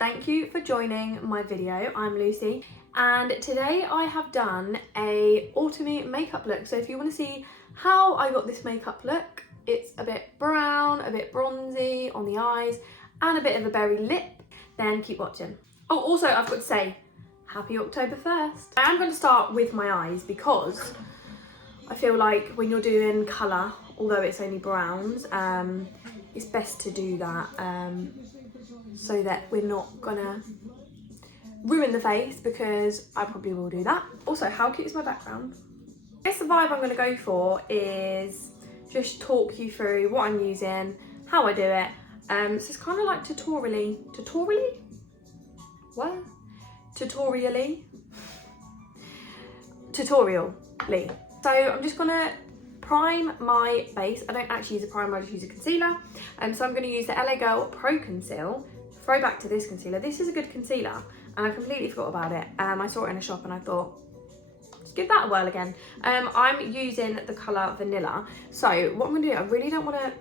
thank you for joining my video. I'm Lucy and today I have done a autumny makeup look. So if you want to see how I got this makeup look, it's a bit brown, a bit bronzy on the eyes and a bit of a berry lip, then keep watching. Oh, also I've got to say, happy October 1st. I am going to start with my eyes because I feel like when you're doing colour, although it's only browns, it's best to do that so that we're not gonna ruin the face, because I probably will do that. Also, how cute is my background? I guess the vibe I'm gonna go for is just talk you through what I'm using, how I do it. So it's kind of like tutorially. So I'm just gonna prime my base. I don't actually use a primer, I just use a concealer. So I'm gonna use the LA Girl Pro Conceal. Throwback to this concealer. This is a good concealer and I completely forgot about it. I saw it in a shop and I thought, let's give that a whirl again. I'm using the colour Vanilla. So what I'm gonna do, I really don't wanna,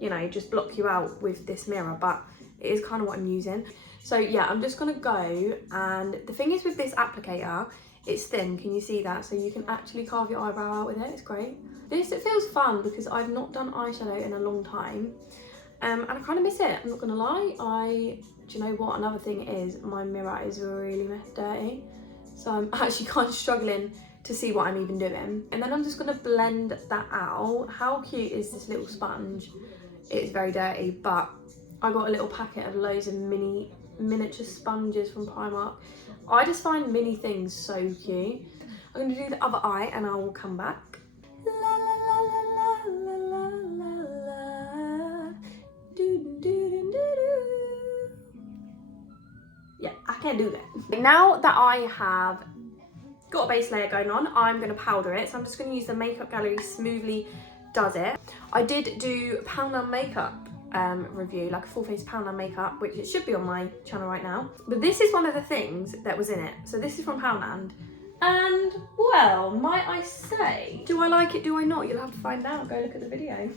you know, just block you out with this mirror, but it is kind of what I'm using. So yeah, I'm just gonna go, and the thing is with this applicator, it's thin, can you see that? So you can actually carve your eyebrow out with it, it's great. It feels fun because I've not done eyeshadow in a long time. And I kind of miss it, I'm not gonna lie. Do you know what, another thing is, my mirror is really dirty. So I'm actually kind of struggling to see what I'm even doing. And then I'm just gonna blend that out. How cute is this little sponge? It's very dirty, but I got a little packet of loads of miniature sponges from Primark. I just find mini things so cute. I'm gonna do the other eye and I will come back. La la la la la la la la. Do do do do do. Yeah, I can do that. Now that I have got a base layer going on, I'm gonna powder it. So I'm just gonna use the Makeup Gallery Smoothly Does It. I did do Poundland makeup review, like a full face Poundland makeup, which it should be on my channel right now. But this is one of the things that was in it. So this is from Poundland. And well, might I say, do I like it, do I not? You'll have to find out, go look at the video.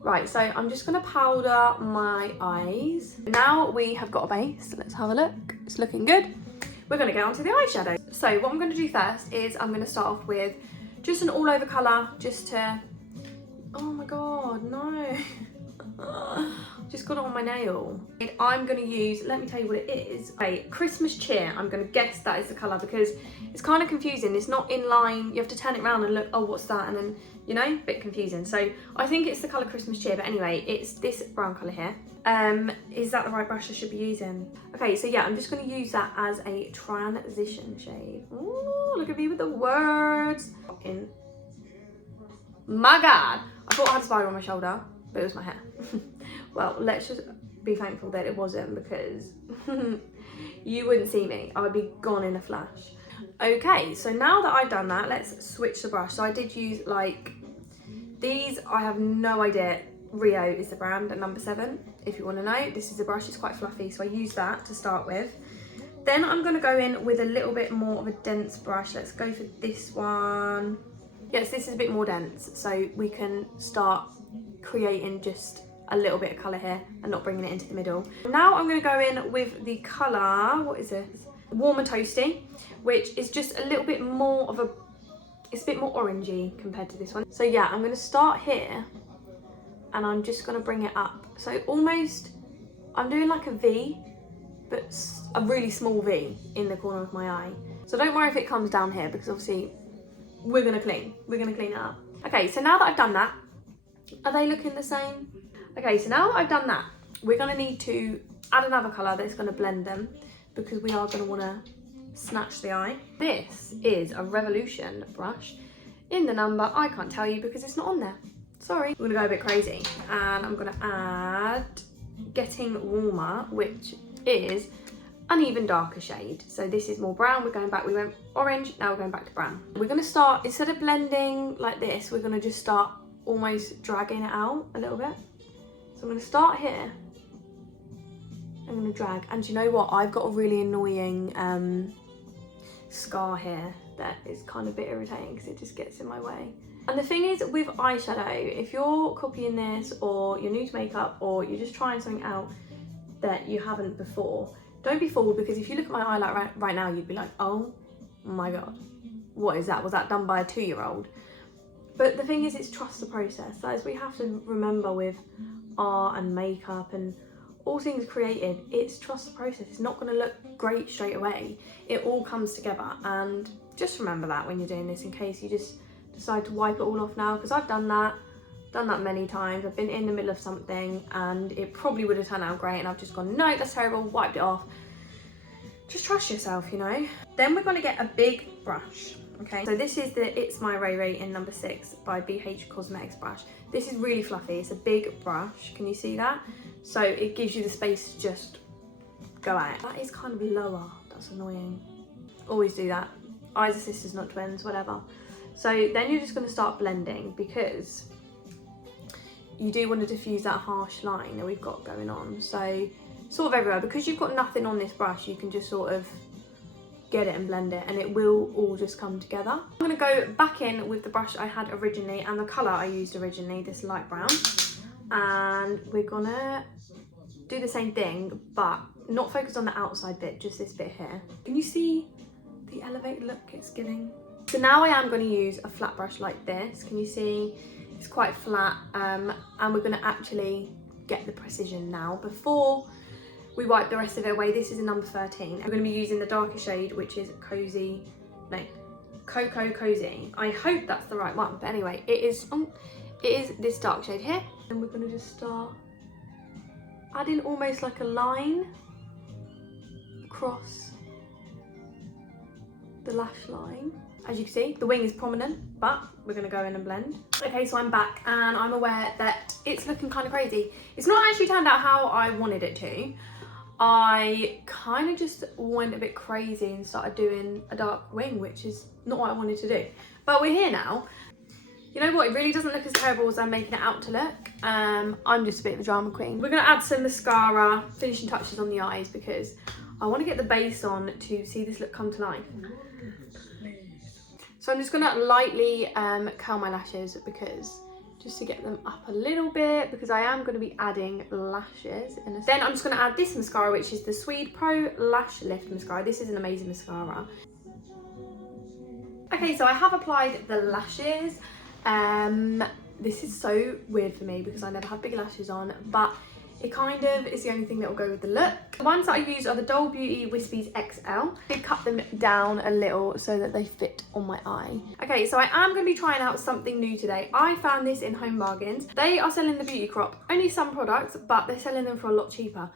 Right, so I'm just gonna powder my eyes. Now we have got a base, let's have a look. It's looking good. We're gonna get onto the eyeshadow. So what I'm gonna do first is I'm gonna start off with just an all over colour, just to, oh my God, no. Just got it on my nail. I'm gonna use, let me tell you what it is. Okay, Christmas Cheer. I'm gonna guess that is the colour because it's kind of confusing. It's not in line. You have to turn it around and look, oh, what's that? And then, you know, a bit confusing. So I think it's the colour Christmas Cheer, but anyway, it's this brown colour here. Is that the right brush I should be using? Okay, so yeah, I'm just gonna use that as a transition shade. Ooh, look at me with the words. In. My God, I thought I had a spider on my shoulder, but it was my hair. Well, let's just be thankful that it wasn't, because you wouldn't see me. I would be gone in a flash. Okay, so now that I've done that, let's switch the brush. So I did use like these, I have no idea. Rio is the brand at number 7, if you want to know. This is a brush, it's quite fluffy, so I use that to start with. Then I'm going to go in with a little bit more of a dense brush. Let's go for this one. Yes, this is a bit more dense, so we can start creating just a little bit of colour here and not bringing it into the middle. Now I'm going to go in with the colour, what is this? Warm and Toasty, which is just a little bit more of a, it's a bit more orangey compared to this one. So yeah, I'm going to start here and I'm just going to bring it up. So almost, I'm doing like a V, but a really small V in the corner of my eye. So don't worry if it comes down here, because obviously we're going to clean it up. Okay, so now that I've done that, are they looking the same? Okay, so now that I've done that, we're gonna need to add another colour that's gonna blend them, because we are gonna wanna snatch the eye. This is a Revolution brush in the number, I can't tell you because it's not on there. Sorry. We're gonna go a bit crazy and I'm gonna add Getting Warmer, which is an even darker shade. So this is more brown, we're going back, we went orange, now we're going back to brown. We're gonna start, instead of blending like this, we're gonna just start almost dragging it out a little bit. So I'm going to start here. I'm going to drag, and do you know what? I've got a really annoying scar here that is kind of a bit irritating because it just gets in my way. And the thing is with eyeshadow, if you're copying this or you're new to makeup or you're just trying something out that you haven't before, Don't be fooled, because if you look at my highlight right now, you'd be like, oh my God, what is that? Was that done by a 2-year-old? But the thing is, it's trust the process. That is, we have to remember with art and makeup and all things creative, it's trust the process. It's not going to look great straight away. It all comes together, and just remember that when you're doing this, in case you just decide to wipe it all off now, because I've done that many times. I've been in the middle of something and it probably would have turned out great, and I've just gone, no, that's terrible, wiped it off. Just trust yourself, you know. Then we're going to get a big brush. Okay, so this is the It's My Ray Ray in number 6 by BH Cosmetics brush. This is really fluffy. It's a big brush. Can you see that? So it gives you the space to just go at it. That is kind of lower. That's annoying. Always do that. Eyes are sisters, not twins, whatever. So then you're just going to start blending, because you do want to diffuse that harsh line that we've got going on. So sort of everywhere, because you've got nothing on this brush, you can just sort of get it and blend it, and it will all just come together. I'm going to go back in with the brush I had originally and the colour I used originally, this light brown, and we're gonna do the same thing, but not focus on the outside bit, just this bit here. Can you see the elevated look it's giving? So now I am going to use a flat brush like this. Can you see? It's quite flat, and we're going to actually get the precision now before we wipe the rest of it away. This is a number 13. I'm going to be using the darker shade, which is Cocoa Cozy. I hope that's the right one, but anyway, it is this dark shade here. And we're going to just start adding almost like a line across the lash line. As you can see, the wing is prominent, but we're going to go in and blend. Okay, so I'm back, and I'm aware that it's looking kind of crazy. It's not actually turned out how I wanted it to. I kind of just went a bit crazy and started doing a dark wing, which is not what I wanted to do. But we're here now. You know what? It really doesn't look as terrible as I'm making it out to look. I'm just a bit of a drama queen. We're going to add some mascara, finishing touches on the eyes, because I want to get the base on to see this look come to life. So I'm just going to lightly curl my lashes, because just to get them up a little bit, because I am going to be adding lashes. Then I'm just going to add this mascara, which is the Swede Pro Lash Lift Mascara. This is an amazing mascara. Okay, so I have applied the lashes. This is so weird for me, because I never have big lashes on, but it kind of is the only thing that will go with the look. The ones that I use are the Dole Beauty Wispies XL. I did cut them down a little so that they fit on my eye. Okay, so I am going to be trying out something new today. I found this in Home Bargains. They are selling the Beauty Crop. Only some products, but they're selling them for a lot cheaper,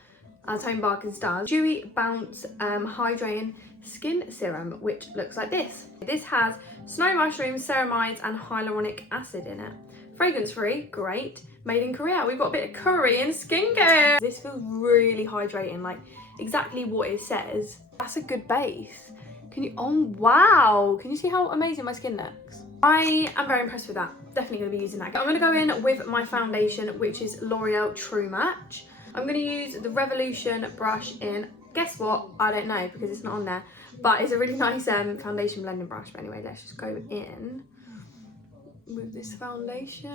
as Home Bargains does. Dewy Bounce Hydrating Skin Serum, which looks like this. This has snow mushrooms, ceramides and hyaluronic acid in it. Fragrance free, great. Made in Korea. We've got a bit of Korean skincare. This feels really hydrating, like exactly what it says. That's a good base. Can you, oh wow. Can you see how amazing my skin looks? I am very impressed with that. Definitely gonna be using that. I'm gonna go in with my foundation, which is L'Oreal True Match. I'm gonna use the Revolution brush in, guess what? I don't know, because it's not on there, but it's a really nice foundation blending brush. But anyway, let's just go in with this foundation.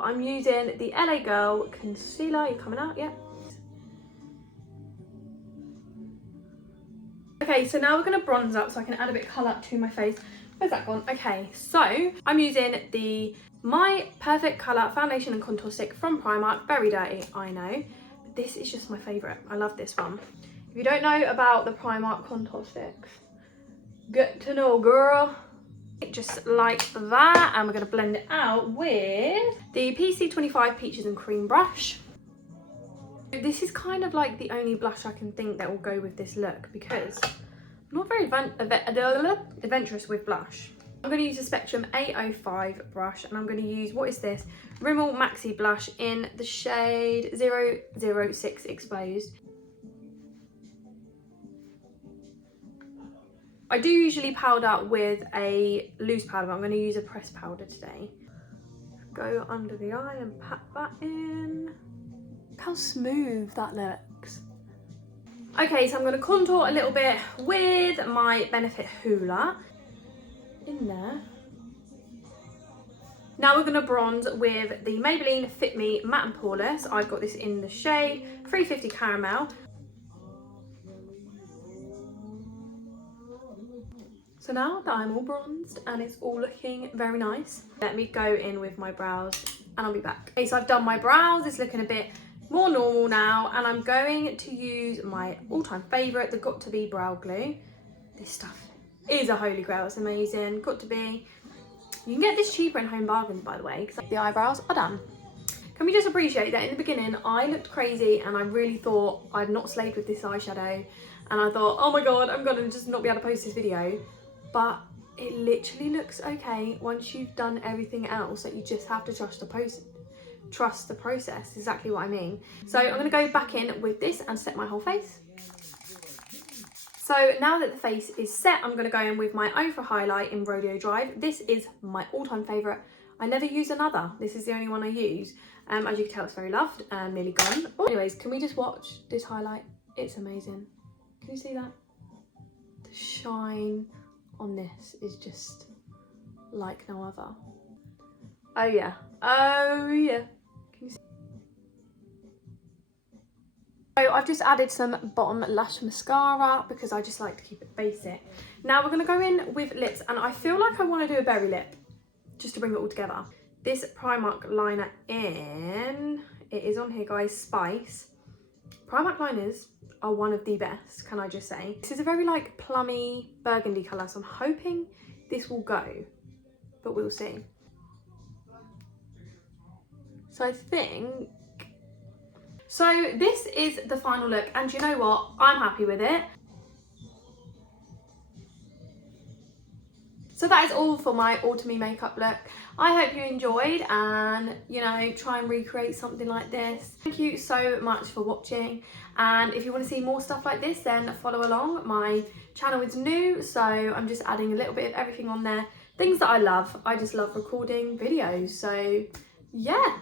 I'm using the LA Girl concealer. You're coming out, yeah. Okay, so now we're going to bronze up so I can add a bit of colour to my face. Where's that gone? Okay, so I'm using the My Perfect Colour Foundation and Contour Stick from Primark. Very dirty, I know, but this is just my favourite. I love this one. If you don't know about the Primark contour sticks, get to know, girl. Just like that, and we're going to blend it out with the PC25 Peaches and Cream brush. This is kind of like the only blush I can think that will go with this look, because I'm not very adventurous with blush. I'm going to use a Spectrum A05 brush, and I'm going to use, what is this? Rimmel Maxi Blush in the shade 006 Exposed. I do usually powder with a loose powder, but I'm going to use a pressed powder today. Go under the eye and pat that in. Look how smooth that looks. Okay, so I'm going to contour a little bit with my Benefit Hoola in there. Now we're going to bronze with the Maybelline Fit Me Matte and Poreless. I've got this in the shade 350 Caramel. So now that I'm all bronzed and it's all looking very nice, let me go in with my brows and I'll be back. Okay, so I've done my brows. It's looking a bit more normal now, and I'm going to use my all-time favourite, the Got To Be Brow Glue. This stuff is a holy grail. It's amazing. Got to be. You can get this cheaper in Home Bargains, by the way, because the eyebrows are done. Can we just appreciate that in the beginning I looked crazy and I really thought I'd not slayed with this eyeshadow, and I thought, oh my god, I'm gonna just not be able to post this video. But it literally looks okay once you've done everything else. That you just have to trust the process, exactly what I mean. So I'm gonna go back in with this and set my whole face. So now that the face is set, I'm gonna go in with my Over Highlight in Rodeo Drive. This is my all-time favorite. I never use another. This is the only one I use. As you can tell, it's very loved and nearly gone. Anyways, can we just watch this highlight? It's amazing. Can you see that? The shine on this is just like no other. Oh yeah, oh yeah. Can you see? So I've just added some bottom lash mascara because I just like to keep it basic. Now we're gonna go in with lips, and I feel like I want to do a berry lip just to bring it all together. This Primark liner it is on here, guys, Spice. Primark liners are one of the best, can I just say. This is a very like plummy burgundy colour, so I'm hoping this will go, but we'll see. So I think, so this is the final look, and you know what? I'm happy with it. So that is all for my autumny makeup look. I hope you enjoyed and, you know, try and recreate something like this. Thank you so much for watching. And if you want to see more stuff like this, then follow along. My channel is new, so I'm just adding a little bit of everything on there. Things that I love. I just love recording videos. So yeah.